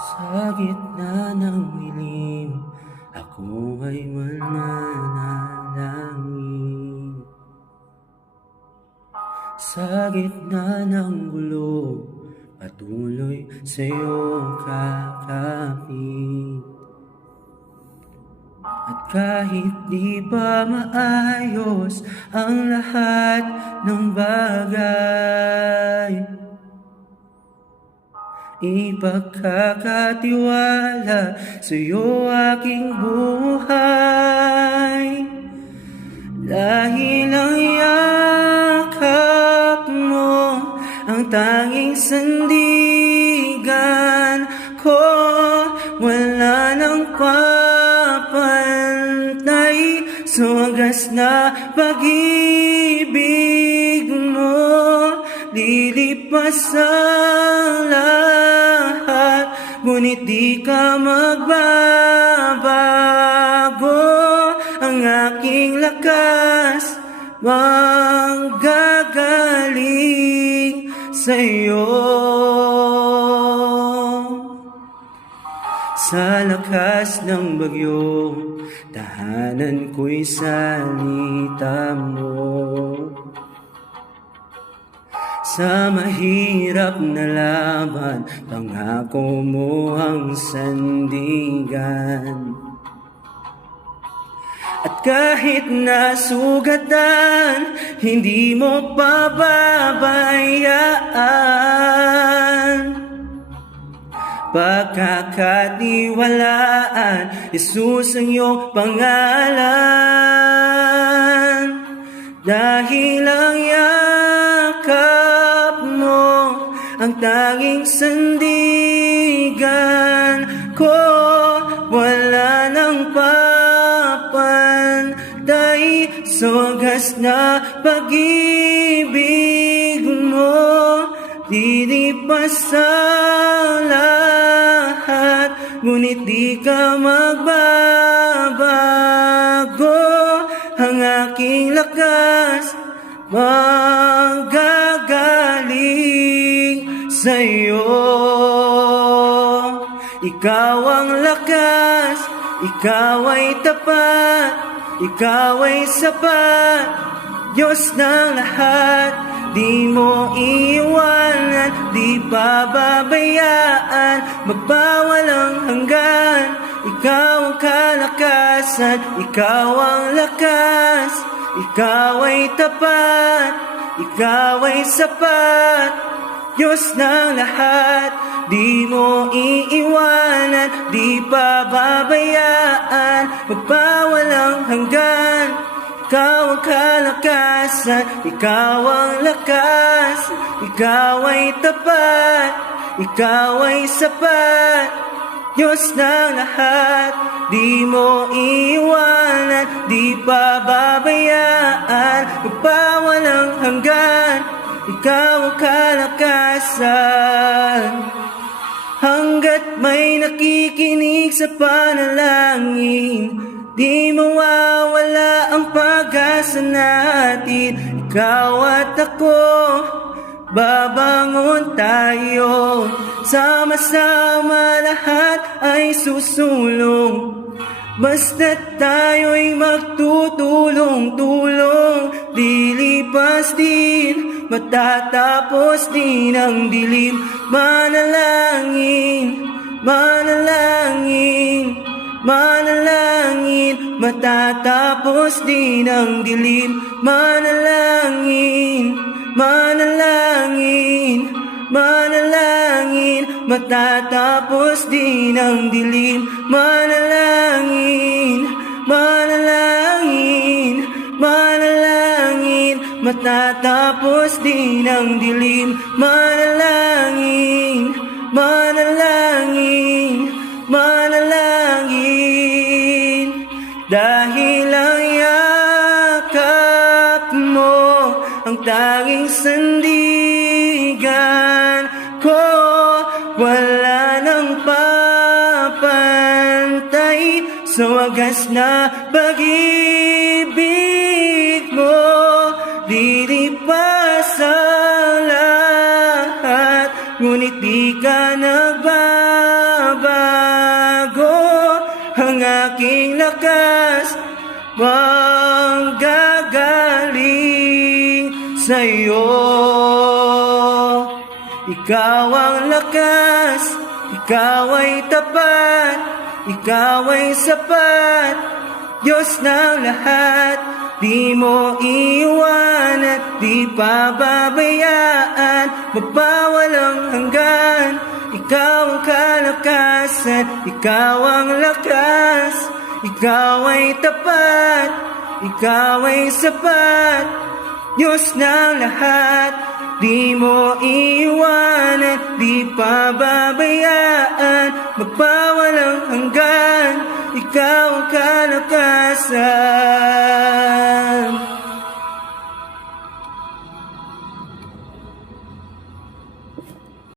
Sa gitna ng dilim, ako ay mananalangin. Sa gitna ng gulo, patuloy sa'yo kakapit. At kahit di ba maayos ang lahat ng bagay, ipagkakatiwala sa'yo aking buhay. Dahil ang yakap mo ang tanging sandigan ko, wala nang papantay sa wagas na pag-ibig mo. Lilipas ang lahat, ngunit di ka magbabago. Ang aking lakas manggagaling sa'yo. Sa lakas ng bagyo, tahanan ko'y salita mo. Sa mahirap na laban, pangako mo ang sandigan. At kahit nasugatan, hindi mo pababayaan. Pagkakatiwalaan, Jesus ang iyong pangalan. Dahil ang yakap mo ang tanging sandigan ko, wala nang papantay sa wagas na pag-ibig mo. Lilipas ang lahat, ngunit di ka magbabago. Ang aking lakas manggagaling sa'yo. Ikaw ang lakas, ikaw ay tapat, ikaw ay sapat, Diyos ng lahat. Di mo iiwanan, di pababayaan, magpawalang hanggan. Ikaw ang kalakasan, ikaw ang lakas, ikaw ay tapat, ikaw ay sapat, Diyos ng lahat. Di mo iiwanan, di pababayaan, magpawalang hanggan. Ikaw ang kalakasan, ikaw ang lakas, ikaw ay tapat, ikaw ay sapat, Diyos ng lahat. Di mo iiwanan, di pababayaan, magpawalang hanggan. Ikaw ang kalakasan. Hanggat may nakikinig sa panalangin, di mawawala ang pag-asa natin. Ikaw at ako, babangon tayo, sama-sama lahat ay susulong. Basta't tayo'y magtutulong-tulong, lilipas din, matatapos din ang dilim. Manalangin, manalangin, manalangin, matatapos din ang dilim. Manalangin, manalangin, manalangin, matatapos din ang dilim. Manalangin, manalangin, manalangin, matatapos din ang dilim. Manalangin, manalangin, manalangin. Dahil ang yakap mo ang tanging sandigan ko, wala nang papantay sa wagas na pag-ibig mo. Lilipas ang lahat, ngunit di ka nagbabago. lakas manggagaling sa'yo. Ikaw ang lakas, ikaw ay tapat, ikaw ay sapat, Diyos ng lahat. Di mo iiwan at di pababayaan, magpawalang hanggan. Ikaw ang kalakasan, ikaw ang lakas, ikaw ay tapat, ikaw ay sapat, Diyos ng lahat. Di mo iiwan at di pababayaan, magpawalang hanggan. Ikaw ang kalakasan.